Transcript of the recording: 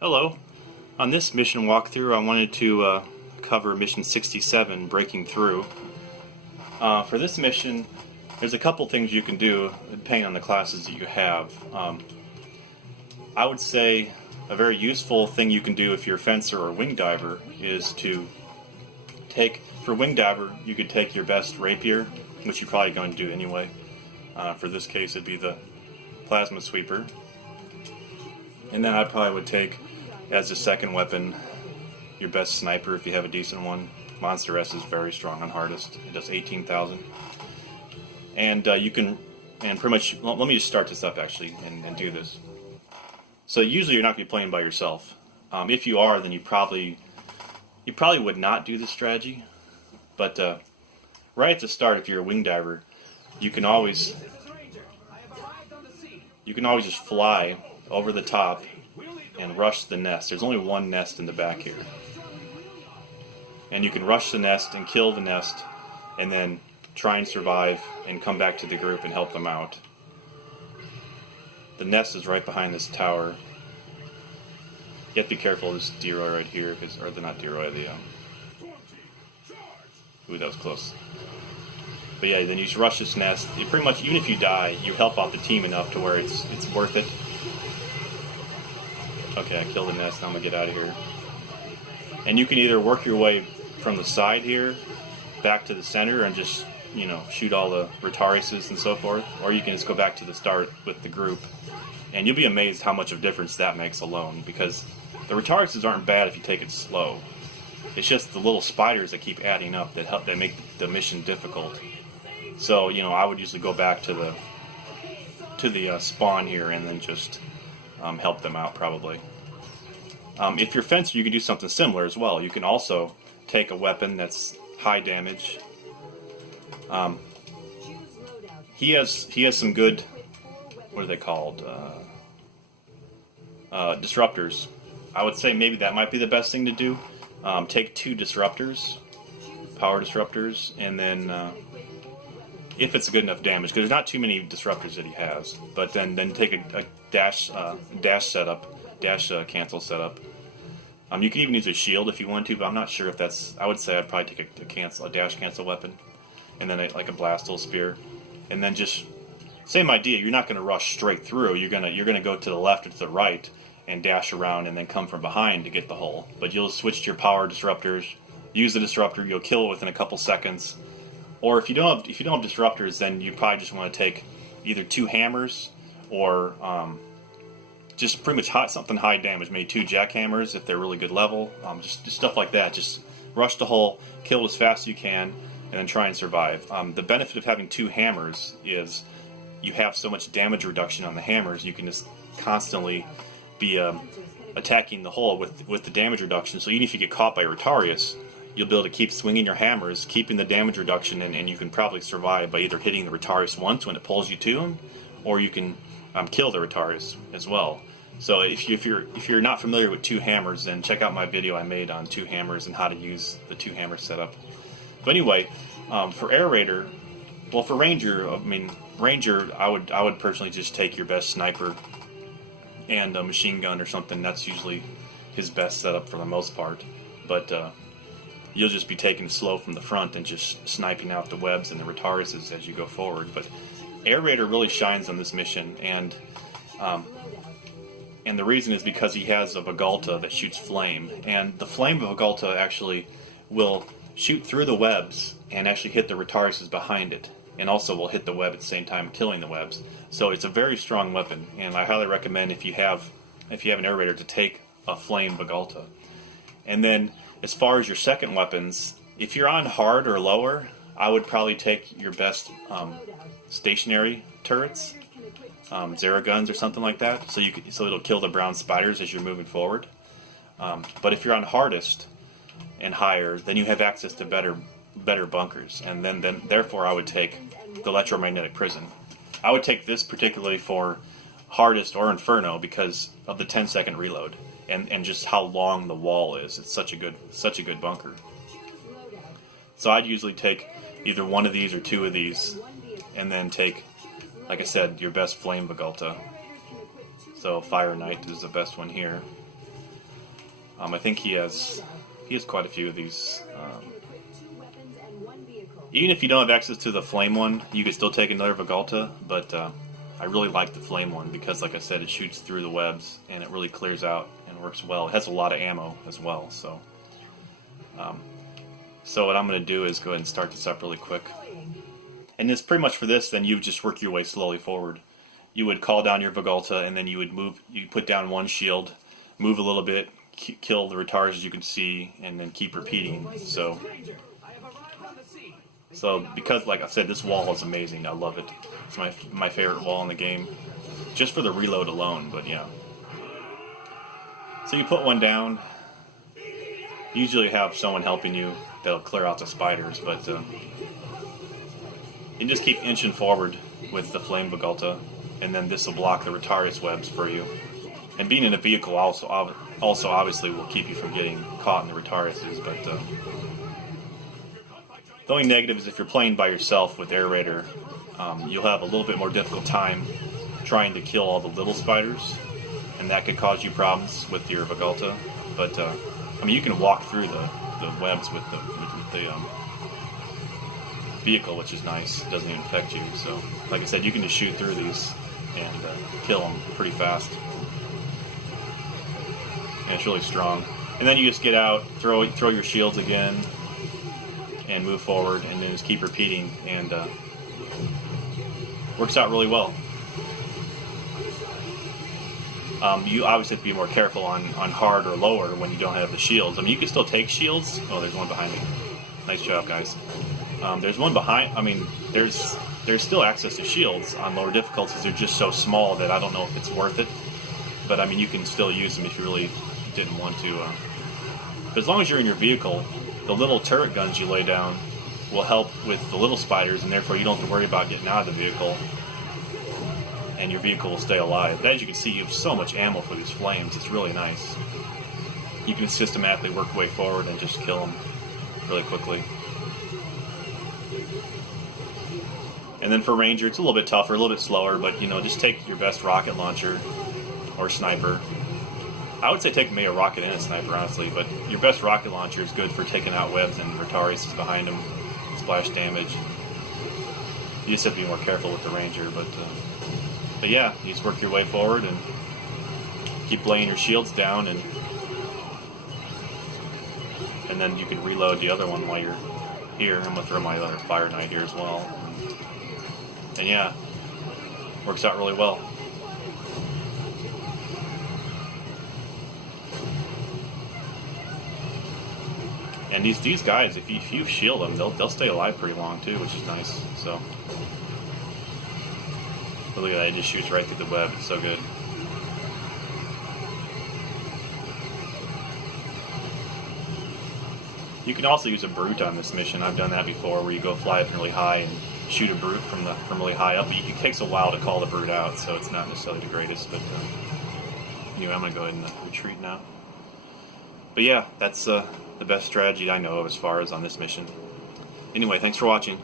Hello. On this mission walkthrough, I wanted to cover mission 67, Breaking Through. For this mission, there's a couple things you can do depending on the classes that you have. I would say a very useful thing you can do if you're a fencer or a wing diver is to take, for wing diver, you could take your best rapier, which you're probably going to do anyway. For this case, it'd be the plasma sweeper. And then I probably would take, as a second weapon, your best sniper if you have a decent one. Monster S is very strong on hardest. It does 18,000. And you can, and pretty much, let me just start this up actually and do this. So usually you're not going to be playing by yourself. If you are, then you probably would not do this strategy. But right at the start, if you're a wing diver, you can always just fly over the top and rush the nest. There's only one nest in the back here. And you can rush the nest and kill the nest and then try and survive and come back to the group and help them out. The nest is right behind this tower. You have to be careful of this deroy right here, or they're not deroy, ooh, that was close. But yeah, then you just rush this nest. You pretty much, even if you die, you help out the team enough to where it's worth it. Okay, I killed the nest, now I'm going to get out of here. And you can either work your way from the side here back to the center and just, shoot all the Retariuses and so forth, or you can just go back to the start with the group. And you'll be amazed how much of a difference that makes alone, because the Retariuses aren't bad if you take it slow. It's just the little spiders that keep adding up that make the mission difficult. So, I would usually go back to the spawn here and then just help them out probably. If you're fencer, you can do something similar as well. You can also take a weapon that's high damage. He has some good, what are they called? Disruptors. I would say maybe that might be the best thing to do. Take 2 disruptors, power disruptors, and then if it's a good enough damage, because there's not too many disruptors that he has. But then take a dash setup, cancel setup. You can even use a shield if you want to, but I'm not sure if that's. I would say I'd probably take a dash cancel weapon, and then like a blastol spear, and then just same idea. You're not going to rush straight through. You're gonna go to the left or to the right and dash around, and then come from behind to get the hole. But you'll switch to your power disruptors, use the disruptor. You'll kill it within a couple seconds. Or if you don't have disruptors, then you probably just want to take either 2 hammers or just pretty much something high damage, maybe 2 jackhammers if they're really good level. Just stuff like that. Just rush the hole, kill it as fast as you can, and then try and survive. The benefit of having 2 hammers is you have so much damage reduction on the hammers. You can just constantly be attacking the hole with the damage reduction. So even if you get caught by Retarius, you'll be able to keep swinging your hammers, keeping the damage reduction, and you can probably survive by either hitting the Retarius once when it pulls you to him, or you can kill the Retarius as well. So if you're not familiar with 2 hammers, then check out my video I made on 2 hammers and how to use the 2 hammer setup. But anyway, for Air Raider, well, for Ranger, I would personally just take your best sniper and a machine gun or something. That's usually his best setup for the most part. But you'll just be taking it slow from the front and just sniping out the webs and the Retariuses as you go forward. But Air Raider really shines on this mission, and the reason is because he has a Vagalta that shoots flame, and the flame of Vagalta actually will shoot through the webs and actually hit the Retariuses behind it, and also will hit the web at the same time, killing the webs. So it's a very strong weapon, and I highly recommend if you have an Air Raider to take a flame Vagalta. And then as far as your second weapons, if you're on hard or lower, I would probably take your best stationary turrets, Zeraguns or something like that, so it'll kill the brown spiders as you're moving forward. But if you're on hardest and higher, then you have access to better bunkers, and then therefore I would take the electromagnetic prison. I would take this particularly for hardest or inferno because of the 10-second reload. And just how long the wall is. It's such a good bunker. So I'd usually take either one of these or 2 of these, and then take, like I said, your best flame Vagalta. So Fire Knight is the best one here. I think he has quite a few of these. Even if you don't have access to the flame one, you can still take another Vigalta, but I really like the flame one because, like I said, it shoots through the webs and it really clears out and works well. It has a lot of ammo as well, so what I'm going to do is go ahead and start this up really quick. And it's pretty much for this, then you just work your way slowly forward. You would call down your Vigalta, and then you would move. You put down one shield, move a little bit, kill the Retards as you can see, and then keep repeating. So because, like I said, this wall is amazing. I love it. It's my favorite wall in the game, just for the reload alone. But yeah. So you put one down. Usually have someone helping you that'll clear out the spiders, but you just keep inching forward with the flame Vigalta, and then this will block the Retarius webs for you. And being in a vehicle also obviously will keep you from getting caught in the Retariuses, but the only negative is if you're playing by yourself with Air Raider, you'll have a little bit more difficult time trying to kill all the little spiders, and that could cause you problems with your Vigalta. But I mean, you can walk through the webs with the vehicle, which is nice. It doesn't even affect you. So, like I said, you can just shoot through these and kill them pretty fast. And it's really strong. And then you just get out, throw your shields again, and move forward, and then just keep repeating, and works out really well. You obviously have to be more careful on hard or lower when you don't have the shields. I mean, you can still take shields. Oh, there's one behind me. Nice job, guys. There's one behind. I mean, there's still access to shields on lower difficulties. They're just so small that I don't know if it's worth it. But I mean, you can still use them if you really didn't want to. But as long as you're in your vehicle, the little turret guns you lay down will help with the little spiders, and therefore you don't have to worry about getting out of the vehicle. And your vehicle will stay alive. But as you can see, you have so much ammo for these flames. It's really nice. You can systematically work your way forward and just kill them really quickly. And then for Ranger, it's a little bit tougher, a little bit slower, but, you know, just take your best rocket launcher or sniper. I would say take maybe a rocket and a sniper, honestly, but your best rocket launcher is good for taking out webs and Retarius behind them, splash damage. You just have to be more careful with the Ranger, but yeah, you just work your way forward and keep laying your shields down, and then you can reload the other one while you're here. I'm going to throw my other Fire Knight here as well. And yeah, works out really well. And these guys, if you shield them, they'll stay alive pretty long too, which is nice. So. But look at that, it just shoots right through the web. It's so good. You can also use a brute on this mission. I've done that before, where you go fly up really high and shoot a brute from really high up. It takes a while to call the brute out, so it's not necessarily the greatest. But anyway, I'm going to go ahead and retreat now. But yeah, that's the best strategy I know of as far as on this mission. Anyway, thanks for watching.